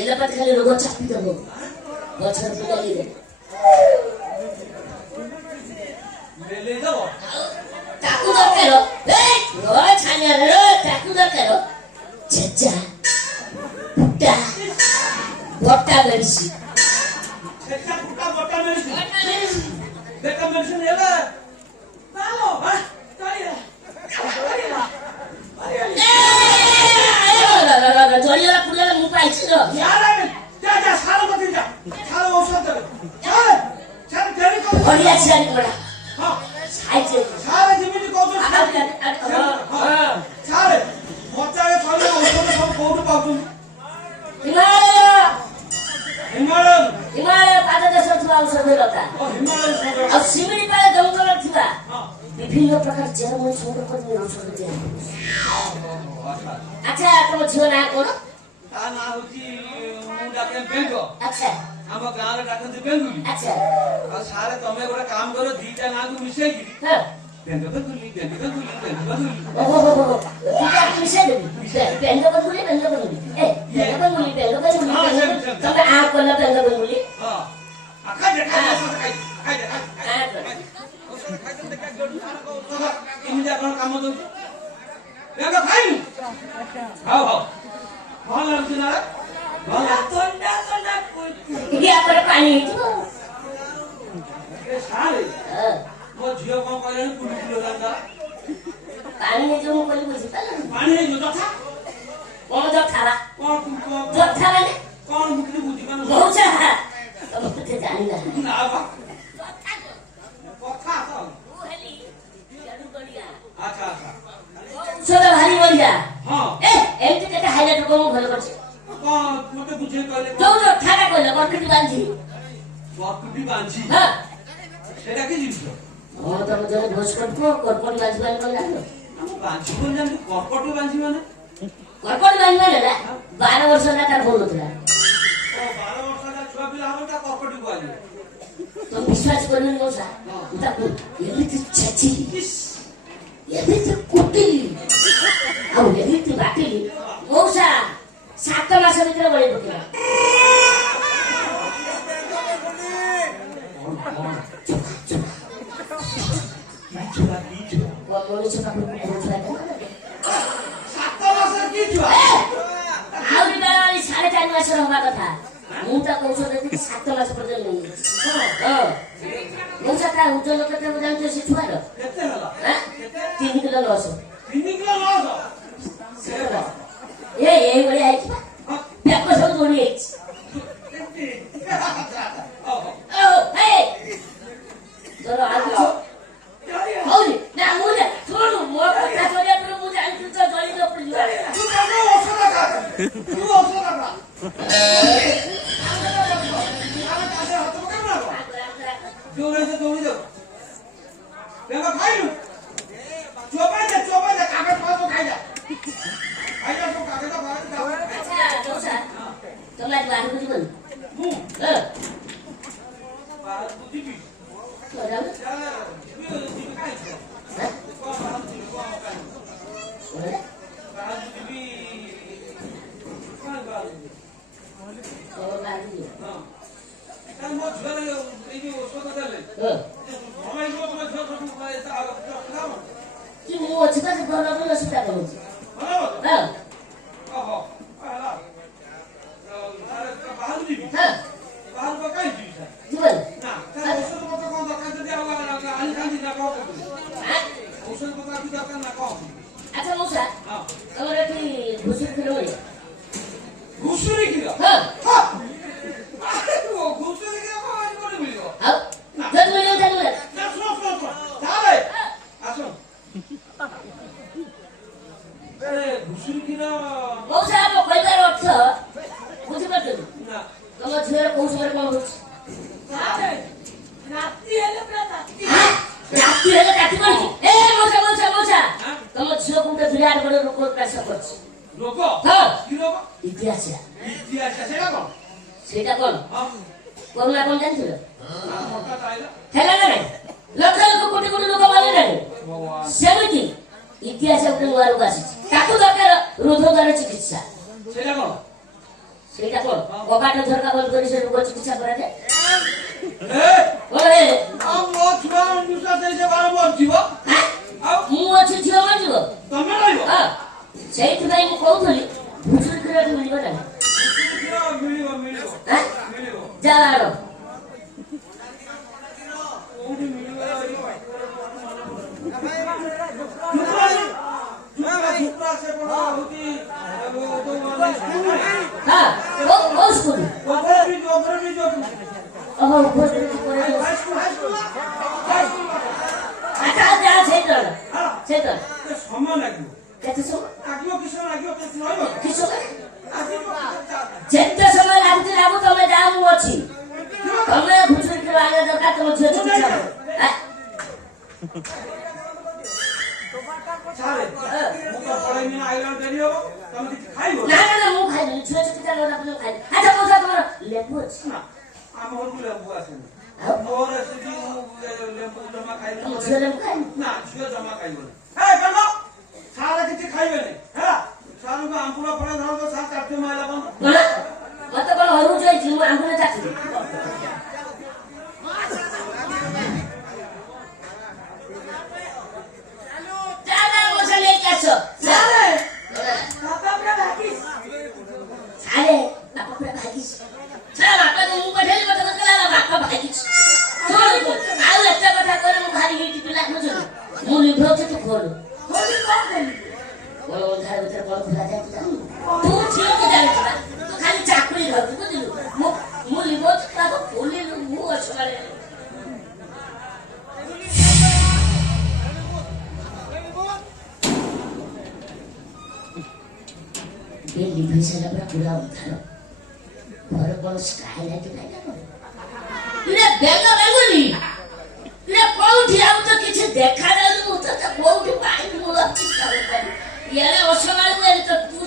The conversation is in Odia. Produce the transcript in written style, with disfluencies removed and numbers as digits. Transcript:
ଏଲା ପାଖେ ଖାଲି ରୋଗ ଚାପି ଦବ ଗଛର ପିଲାଲିରେ ବେଲେ ଦବ ତାକୁ ଦରକାର ଛାନିଆରେ ତାକୁ ଦରକାର ଛେଚା ଫୁଟା ବଟା ମେଡିସିନ ଛେଚା ଫୁଟା ବଟା ମେଡିସିନ ଦେଖା ମେଡିସିନ ହେଲା ନାଲୋ ହା ଚାଲିଲା ଜଳିଗଲା ପୁଡ଼ିଗଲା ମୁଁ ପାଇଛି ତ ଯା ସାର କତି ଯା ସାର ଔଷଧ ଦେ ସାର ଡେରି କର ବଢିଆ ସିଆରି ପଡା ହଁ ସାଇଜ ସାର ଯେମିତି କହୁଛ ସାର ମଚାଏ କହିଲେ ଔଷଧ ସବୁ କୋଉଠୁ ପାଉଛନ୍ତି ହିମାଳୟ ପାଦ ଦେଶରେ ଥିବା ଔଷଧ ଲତା ଆଉ ଶିମିଳି ପାଳ ଜଙ୍ଗଲ ଥିବା ବିଭିନ୍ନ ପ୍ରକାର ଚେରମୂଳି ସଂଗ୍ରହ କରି ଔଷଧ ତିଆରି ଆଚ୍ଛା ତମ ଝିଅ ନାଁ କଣ ତା ନାଁ ହଉଛି ମୁଁ ଡାକେ ବେଙ୍ଗ ଆଚ୍ଛା ଆମ ଗାଁରେ ଡାକନ୍ତି ବେଙ୍ଗୁଲି ଆଚ୍ଛା ଆଉ ସାରେ ତମେ ଗୋଟେ କାମ କର ଦିଟା ନାଁକୁ ମିଶେଇକି ବେଙ୍ଗ ବେଙ୍ଗୁଲି ବେଙ୍ଗ ବେଙ୍ଗୁଲି ବେଙ୍ଗ ବେଙ୍ଗୁଲି ଦିଟା ମିଶେଇ ଦେବି ବେଙ୍ଗ ବେଙ୍ଗୁଲି ବେଙ୍ଗ ବେଙ୍ଗୁଲି ଏ ବେଙ୍ଗ ବେଙ୍ଗୁଲି ବେଙ୍ଗ ବେଙ୍ଗୁଲି ତମେ ଆ କଲ ବେଙ୍ଗ ବେଙ୍ଗୁଲି ହଁ ଖାଇଦେ ଏମିତି ଆପଣ କାମ ଦଉଛି ବେଙ୍ଗ ଖାଇନୁ ହଉ ହଉ ଭଲ ଲାଗୁଛି ନା ଭଲ ଥଣ୍ଡା ଥଣ୍ଡା ଆପଣ ପାଣି ହେଇଯିବ ସାରେ ମୋ ଝିଅ କଣ କହିଲେଣି କୁଲି କୁଲି ହେଲା ପାଣି ହେଇଯିବ ମୁଁ କହିଲି ବୁଝିପାରିଲ ପାଣି ହେଇଯିବ ଯଥା କଣ ଯଥାରା କଣ ଯଥା ମାନେ କଣ ମୁଖି ବୁଝିପାରୁନ ମଉସା ତମେ କେତେ ଜାଣିନା ନା ବା କଥା ତ ଆଚ୍ଛା ଆଚ୍ଛା ଔଷଧ ଭାରି ବଢିଆ ହଁ ଏମିତି କେତେ ହାଇଲାଇଟ କଣ ଭଲ କରିଛି କଣ ମତେ ବୁଝେଇ କହିଲେ ଯୋଉ ଯଥାଟା କହିଲ କର୍କଟି ବାନ୍ଧି କର୍କଟି ବାଞ୍ଝି ହଁ ସେଟା କି ଜିନିଷ ହଁ ତମେ ଜଣେ ଭୋଜ କରୁଥିବ କର୍କଟି ବାନ୍ଧି ମାନେ କଣ ଜାଣିଲ ଆମ ବାଞ୍ଝି ବୋଲି ଜାଣିଛୁ କର୍କଟି ବାଞ୍ଝି ମାନେ କର୍କଟି ବାନ୍ଧି ମାନେ ନା 12 ବର୍ଷ ହେଲା ତାର ଭୁଲ ନଥିଲା 12 ବର୍ଷର ଛୁଆ ପିଲା ହବ ତା କର୍କଟି କୁହାଯିବ ତମେ ବିଶ୍ୱାସ କରିବନି ମଉସା ମୁଁ ତାକୁ ଏମିତି ଛେଚିଲି ଏମିତି କୁଟିଲି ଆଉ ଏମିତି ବାଟିଲି ମଉସା 7 ମାସ ଭିତରେ ବଳି ପକେଇଲା ମଣିଷ ପାଖକୁ ଆହୁରି ବେଳା 4.5 ମାସର ହବା କଥା ମୁଁ ତାକୁ ଔଷଧ ଦେଇକି 7 ମାସ ପର୍ଯ୍ୟନ୍ତ ମଉସା ତା ଓଜନ କେତେ ଜାଣିଛ ସେ ଛୁଆର 3 କିଲୋ 900 ଏଇଭଳିଆ ହେଇଛି ବେକ ସବୁ ଦୋଳି ହେଇଛି ତୋର ଆଉ ହଉନି ନା ମୁଁ ଶୁଣୁ ମୋ କଥା ଶୁଣିବା ପରେ ମୁଁ ଜାଣିଛୁ ତ ଜଳି ତମେ ବାହାରକୁ ଯିବନି କି ମୁଁ ଅଛି ତ ସେ ଭଲ ଭଲ ସୁବିଧା କରୁଛି আচ্ছা মৌসা তোমার এটি ঘুষুর ছিল বলে ঘুষুরি খির হ্যাঁ ঘুষুরি খির কই করে বলিব আও যত মিলিও জানো না না শুনো তাহলে আসো এ ঘুষুরি খির মৌসা আপ কইবার অর্থ বুঝি পারছো না তোমার ঝিয়ের কোন সময় কোন হচ্ছে রাত্রি হলে পুরা রাত্রি রাত্রি হলে কাটি বলি এ মৌসা মৌসা মৌসা তোমার ঝিও কোনটা বিরাট বড় রোগ কাজ করছে রোগ হ্যাঁ কি রোগ ইতিহাস সেটা কোন সেটা কোন করোনা কোন জানছিল মোটা তাইলা হেলা না লক্ষ লক্ষ কোটি কোটি লোক মারে না সেমিতি ইতিহাসে একটা নূয়া রোগ আসছে তাকে দরকার রোধকার চিকিৎসা সেটা কোন ସେଇଟା କଣ କବାଟ ଝରକା ବନ୍ଦ କରି ସେ ରୋଗ ଚିକିତ୍ସା କରାଯାଏ ଏ ଓରେ ଆଉ ମୋ ଛୁଆ ନିଶ୍ୱାସ ଦେଇ ସେ ବାର ମରିଯିବ ଆଉ ମୁଁ ଅଛି ଝିଅ ମରିଯିବ ତମେ ରହିବ ହଁ ସେଇଥିପାଇଁ ମୁଁ କହୁଥିଲି ଭୁଜୁରୀ କ୍ଷୀର ମିଳିବ ନାହିଁ ମିଳିବ ମିଳିବ ହାଁ ମିଳିବ ଯା ଆଣ କୋଉଠି ମିଳିବ ହଁ କୋଉ ସ୍କୁଲ ଓହୋ ଆଚ୍ଛା ଯା ସେଇଟା ସମୟ ଲାଗିବ କେତେ ସମୟ ଲାଗିବ କି ସମୟ ଲାଗିବ କେତେ ରହିବ କି ସମୟ ଯେତେ ସମୟ ଲାଗୁଛି ଲାଗୁ ତମେ ଯାଅ ମୁଁ ଅଛି ତମେ ଭୁଜୁରୀ କ୍ଷୀର ଆଣିବା ଦରକାର ତମ ଝିଅ ଚିକିତ୍ସା ହବ ସାରେ ମୁଁ ତ ପଳେଇନି ଆଇଲା ଡେରି ହବ ତମେ କିଛି ଖାଇବ ନା ନା ନା ମୁଁ ଖାଇବିନି ଝିଅ ଚିକିତ୍ସା କଲା ପରେ ଖାଇବି ଆଚ୍ଛା ମଉସା ତମର ଲେମ୍ବୁ ଅଛି ନା ଆମ ଘରକୁ ଲେମ୍ବୁ ଆସେନି ଆଉ ମୋର ସେଠି ମୁଁ ଲେମ୍ବୁ ଜମା ତମ ଖାଇବିନି ଝିଅ ଲେମ୍ବୁ ଖାଇନି ନା ଝିଅ ଜମା ଖାଇବନି ହେ କଣ ସାରେ କିଛି ଖାଇବେନି ହେଲା ସାରଙ୍କୁ ଆମ୍ପୁଳ ଫଳ ଧରନ୍ତୁ ସାର ଚାଟୁ ମାଇଲା ବନ୍ଦ କଣ ମତେ କଣ ହରୁଛୁ ହେଇଛି ମୁଁ ଆମ୍ବୁଲେ ଚାଖିବି ଯା ଯା ମଉସା ନେଇକି ଆସ ସାରେ ସାରେ ବାପା ପୁରା ଭାଗିସ୍ ବାପା ପୁରା ଭାଗିଛି ସାରା ବାପାକୁ ମୁଁ ପଠେଇଲି ମତେ କହିଲା ବାପା ଭାଗିଛି ଶୁଣ ଆଉ ଏତେ କଥା କହିଲେ ମୁଁ ଭାରି ହେଇଛି ପିଲା ବୁଝୁଛୁ ମୁଁ ନିଭଉଛି ତୁ ଖୋଲ ହୋଲି କଣ କଲି କଣ ଅନ୍ଧାର ଭିତରେ କଣ ଖୋଲା ଯାଏ ତୁ ଜାଣିନୁ ତୁ ଠିକ ଜାଣିଛୁ ନା ତୁ ଖାଲି ଚାକୁରି ଧରୁଛୁ ବୁଝିଲୁ ମୁଁ ନିଭଉଛି ତାକୁ ଖୋଲିଲୁ ମୁଁ ଅଛି ମାନେ ये लिभे सारा पूरा उधार घर कौन स्काई लाइट नहीं ना इरे बेंगा बेंगुली इरे कोउठी आउ तो किछि देखा जाउ तो कोउठी पाई मु लपची करे ये ओसमाल में तो तू